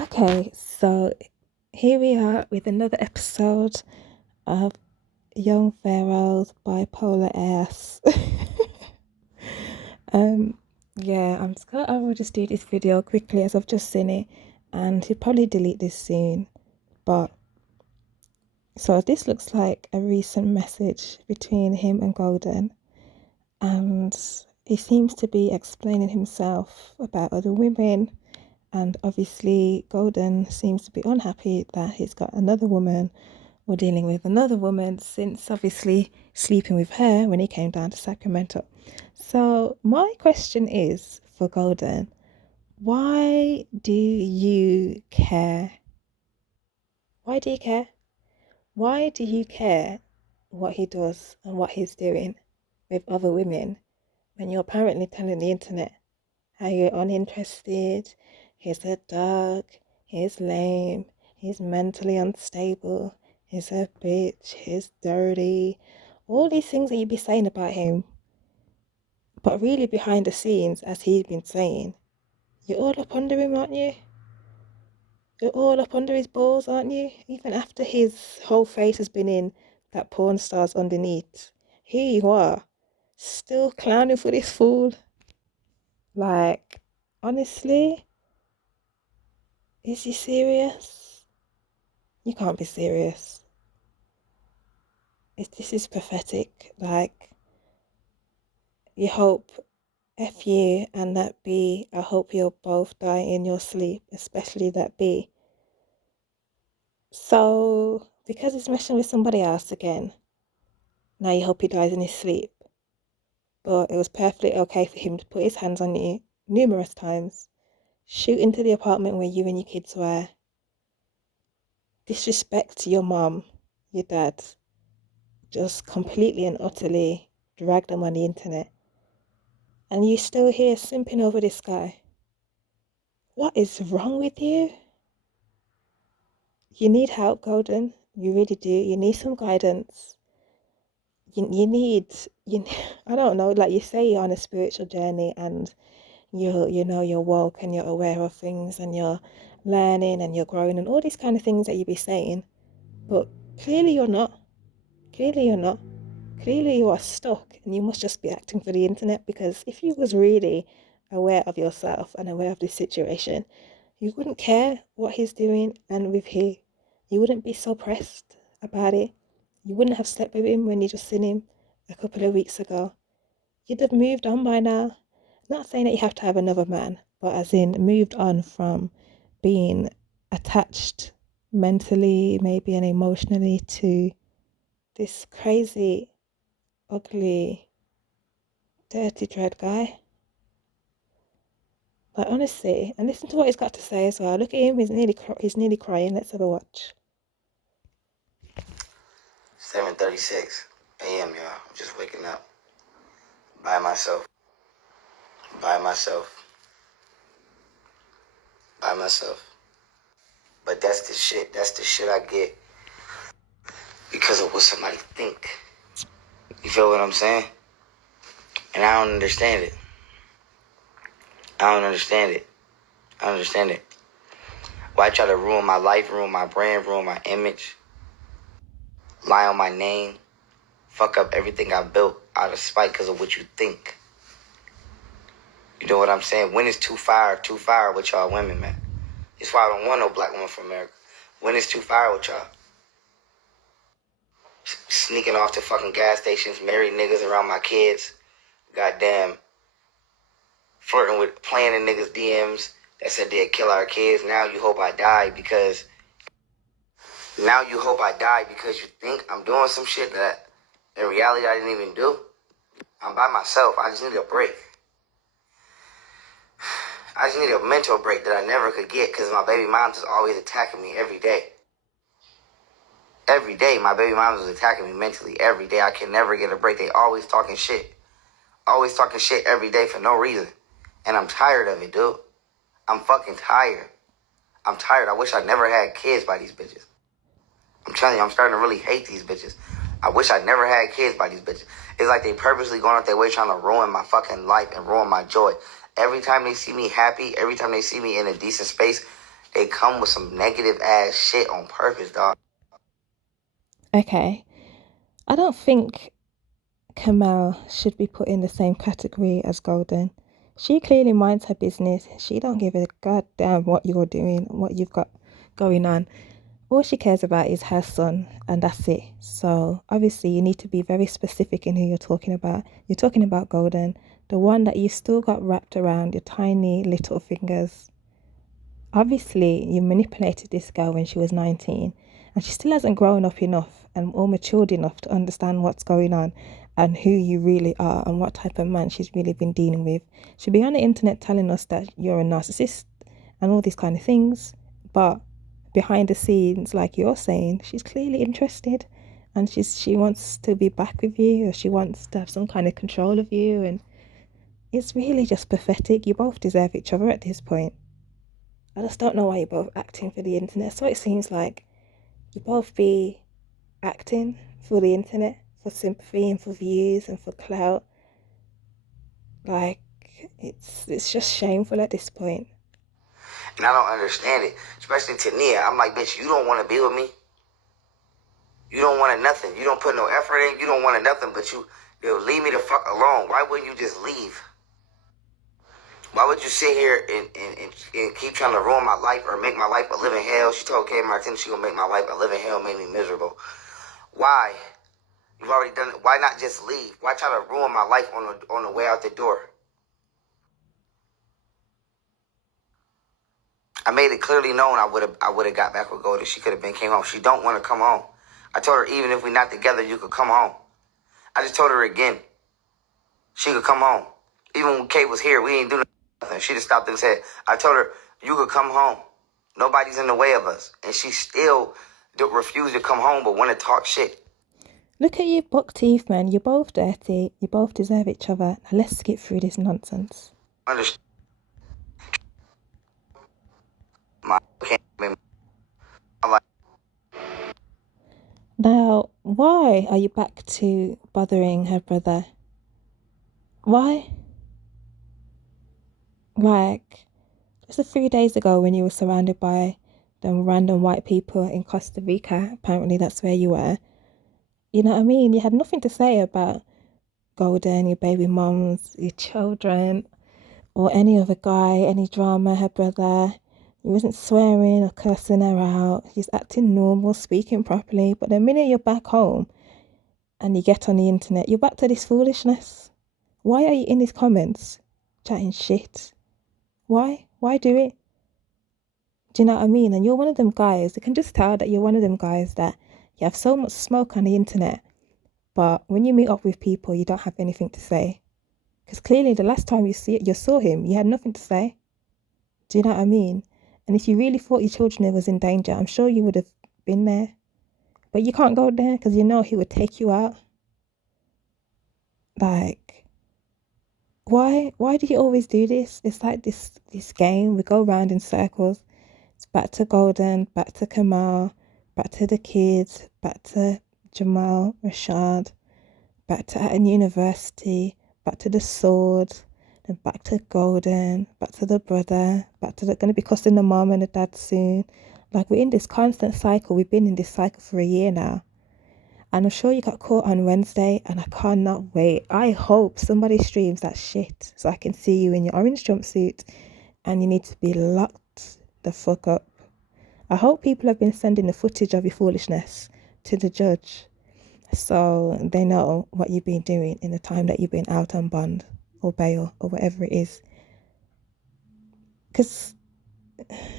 Okay, so here we are with another episode of Young Pharaoh's bipolar ass. um, yeah, I will just do this video quickly as I've just seen it, and he'll probably delete this soon. But so this looks like a recent message between him and Golden, and he seems to be explaining himself about other women. And obviously, Golden seems to be unhappy that he's got another woman or dealing with another woman since obviously sleeping with her when he came down to Sacramento. So, my question is for Golden, why do you care? Why do you care? Why do you care what he does and what he's doing with other women when you're apparently telling the internet how you're uninterested, he's a dog, he's lame, he's mentally unstable, he's a bitch, he's dirty, all these things that you'd be saying about him, but really behind the scenes, as he's been saying, you're all up under him, aren't you? You're all up under his balls, aren't you? Even after his whole face has been in that porn star's underneath, here you are, still clowning for this fool. Like, honestly, is he serious? You can't be serious. This is pathetic. Like, you hope F you and that B, I hope you'll both die in your sleep, especially that B. So, because he's messing with somebody else again, now you hope he dies in his sleep. But it was perfectly okay for him to put his hands on you numerous times, shoot into the apartment where you and your kids were, disrespect your mom, your dad, just completely and utterly drag them on the internet. And you still here simping over this guy. What is wrong with you? You need help, Golden. You really do. You need some guidance. You need, you, I don't know, like you say you're on a spiritual journey and you're woke and you're aware of things and you're learning and you're growing and all these kind of things that you be saying. But clearly you're not. Clearly you're not. Clearly you are stuck and you must just be acting for the internet, because if you was really aware of yourself and aware of this situation, you wouldn't care what he's doing and with who. You wouldn't be so pressed about it. You wouldn't have slept with him when you just seen him a couple of weeks ago. You'd have moved on by now. Not saying that you have to have another man, but as in moved on from being attached mentally, maybe and emotionally to this crazy, ugly, dirty dread guy. Like, honestly, and listen to what he's got to say as well. Look at him, he's nearly crying. Let's have a watch. 7:36 a.m. y'all. I'm just waking up by myself. By myself. By myself. But that's the shit. That's the shit I get because of what somebody think. You feel what I'm saying? And I don't understand it. I don't understand it. I don't understand it. Why try to ruin my life, ruin my brand, ruin my image, lie on my name, fuck up everything I built out of spite because of what you think? You know what I'm saying? When is too fire with y'all women, man? That's why I don't want no black woman from America. When is too fire with y'all? Sneaking off to fucking gas stations, married niggas around my kids. Goddamn. Flirting with, playing in niggas' DMs that said they'd kill our kids. Now you hope I die because you think I'm doing some shit that in reality I didn't even do. I'm by myself. I just need a break. I just need a mental break that I never could get because my baby mom is always attacking me every day. Every day, my baby mom was attacking me mentally. Every day, I can never get a break. They always talking shit. Always talking shit every day for no reason. And I'm tired of it, dude. I'm fucking tired. I'm tired. I wish I never had kids by these bitches. I'm telling you, I'm starting to really hate these bitches. I wish I never had kids by these bitches. It's like they purposely going out their way trying to ruin my fucking life and ruin my joy. Every time they see me happy, every time they see me in a decent space, They come with some negative ass shit on purpose, dog. Okay, I don't think Kamal should be put in the same category as Golden. She clearly minds her business. She don't give a goddamn what you're doing, what you've got going on. All she cares about is her son, and that's it. So obviously you need to be very specific in who you're talking about. You're talking about Golden, the one that you still got wrapped around your tiny little fingers. Obviously you manipulated this girl when she was 19, and she still hasn't grown up enough and or matured enough to understand what's going on and who you really are and what type of man she's really been dealing with. She'll be on the internet telling us that you're a narcissist and all these kind of things, but behind the scenes, like you're saying, she's clearly interested, and she wants to be back with you, or she wants to have some kind of control of you, and it's really just pathetic. You both deserve each other at this point. I just don't know why you're both acting for the internet. So it seems like you both be acting for the internet, for sympathy and for views and for clout. Like it's just shameful at this point. And I don't understand it, especially to Nia. I'm like, bitch, you don't want to be with me. You don't want it nothing. You don't put no effort in. You don't want it nothing, but you leave me the fuck alone. Why wouldn't you just leave? Why would you sit here and keep trying to ruin my life or make my life a living hell? She told Kay Martin she gonna make my life a living hell, make me miserable. Why? You've already done it. Why not just leave? Why try to ruin my life on the way out the door? I made it clearly known I would have got back with Goldie. She could have came home. She don't want to come home. I told her even if we're not together, you could come home. I just told her again, she could come home. Even when Kay was here, we ain't do nothing. She just stopped and said, I told her, you could come home. Nobody's in the way of us. And she still refused to come home but want to talk shit. Look at your buck teeth, man. You're both dirty. You both deserve each other. Now let's skip through this nonsense. Understand? Now, why are you back to bothering her brother? Why? Like, just a few days ago when you were surrounded by them random white people in Costa Rica, apparently that's where you were. You know what I mean? You had nothing to say about Golden, your baby mums, your children, or any other guy, any drama, her brother. You wasn't swearing or cursing her out. She's acting normal, speaking properly. But the minute you're back home and you get on the internet, you're back to this foolishness. Why are you in these comments chatting shit? Why? Why do it? Do you know what I mean? And you're one of them guys. You can just tell that you're one of them guys that you have so much smoke on the internet, but when you meet up with people, you don't have anything to say. Because clearly the last time you saw him, you had nothing to say. Do you know what I mean? And if you really thought your children was in danger, I'm sure you would have been there. But you can't go there because you know he would take you out. Like, why do you always do this? It's like this game. We go round in circles. It's back to Golden, back to Kamal, back to the kids, back to Jamal, Rashad, back to at university, back to the sword, then back to Golden, back to the brother, back to going to be cussing the mom and the dad soon. Like, we're in this constant cycle. We've been in this cycle for a year now. And I'm sure you got caught on Wednesday, and I cannot wait. I hope somebody streams that shit so I can see you in your orange jumpsuit and you need to be locked the fuck up. I hope people have been sending the footage of your foolishness to the judge so they know what you've been doing in the time that you've been out on bond or bail or whatever it is. Because,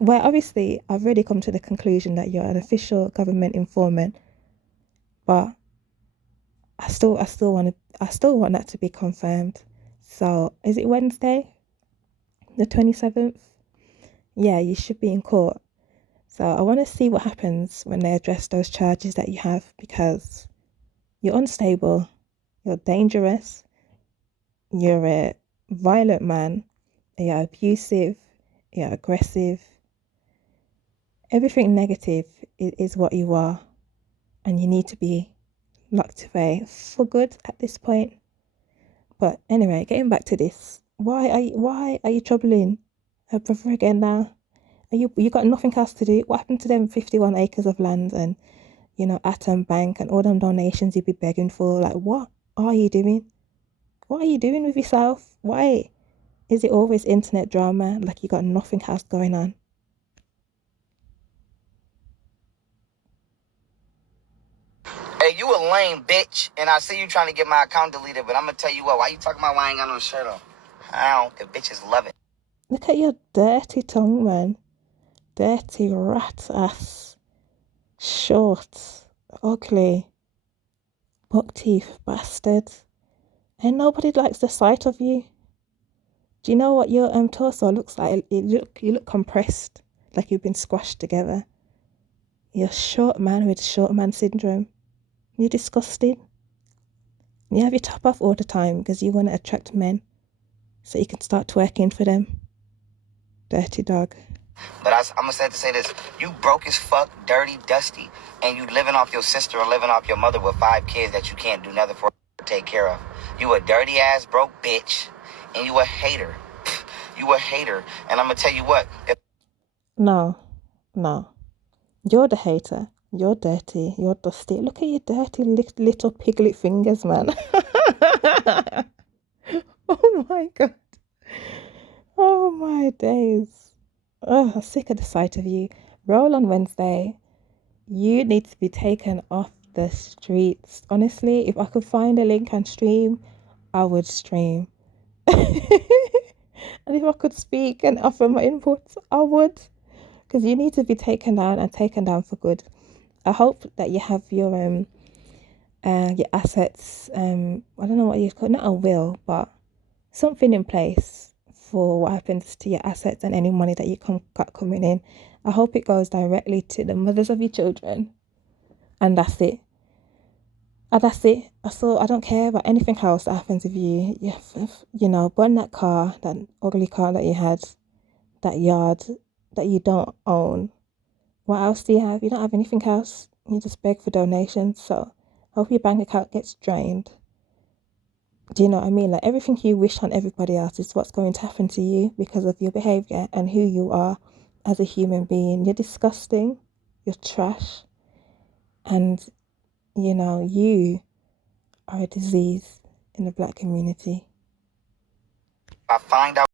well, obviously I've already come to the conclusion that you're an official government informant, but I still want that to be confirmed. So is it Wednesday, the 27th? Yeah, you should be in court. So I want to see what happens when they address those charges that you have, because you're unstable, you're dangerous, you're a violent man, you're abusive, you're aggressive. Everything negative is what you are, and you need to be locked away for good at this point. But anyway, getting back to this, why are you troubling her brother again now? You got nothing else to do? What happened to them 51 acres of land and, Atom Bank and all them donations you'd be begging for? Like, what are you doing? What are you doing with yourself? Why is it always internet drama? Like you got nothing else going on. Hey, you a lame bitch, and I see you trying to get my account deleted, but I'm gonna tell you what, why you talking about why I ain't got no shirt on? I don't, the bitches love it. Look at your dirty tongue, man. Dirty rat ass. Short. Ugly. Buck teeth bastard. And nobody likes the sight of you. Do you know what your torso looks like? You look compressed, like you've been squashed together. You're a short man with short man syndrome. You're disgusting. You have your top off all the time because you want to attract men so you can start twerking for them. Dirty dog. But I'm gonna have to say this: you broke as fuck, dirty, dusty, and you living off your sister or living off your mother with 5 kids that you can't do nothing for to take care of. You a dirty ass broke bitch, and you a hater. You a hater, and I'm gonna tell you what. No. You're the hater. You're dirty. You're dusty. Look at your dirty little piglet fingers, man. Oh my god. Oh my days. Oh, I'm sick of the sight of you. Roll on Wednesday. You need to be taken off the streets. Honestly, if I could find a link and stream, I would stream. And if I could speak and offer my input, I would. Because you need to be taken down and taken down for good. I hope that you have your assets. I don't know what you call it, not a will, but something in place for what happens to your assets and any money that you got coming in. I hope it goes directly to the mothers of your children, and that's it. And that's it. I don't care about anything else that happens with you. Burn that car, that ugly car that you had, that yard that you don't own. What else do you have? You don't have anything else. You just beg for donations. So I hope your bank account gets drained. Do you know what I mean? Like everything you wish on everybody else is what's going to happen to you because of your behavior and who you are as a human being. You're disgusting. You're trash. And, you are a disease in the black community. I find out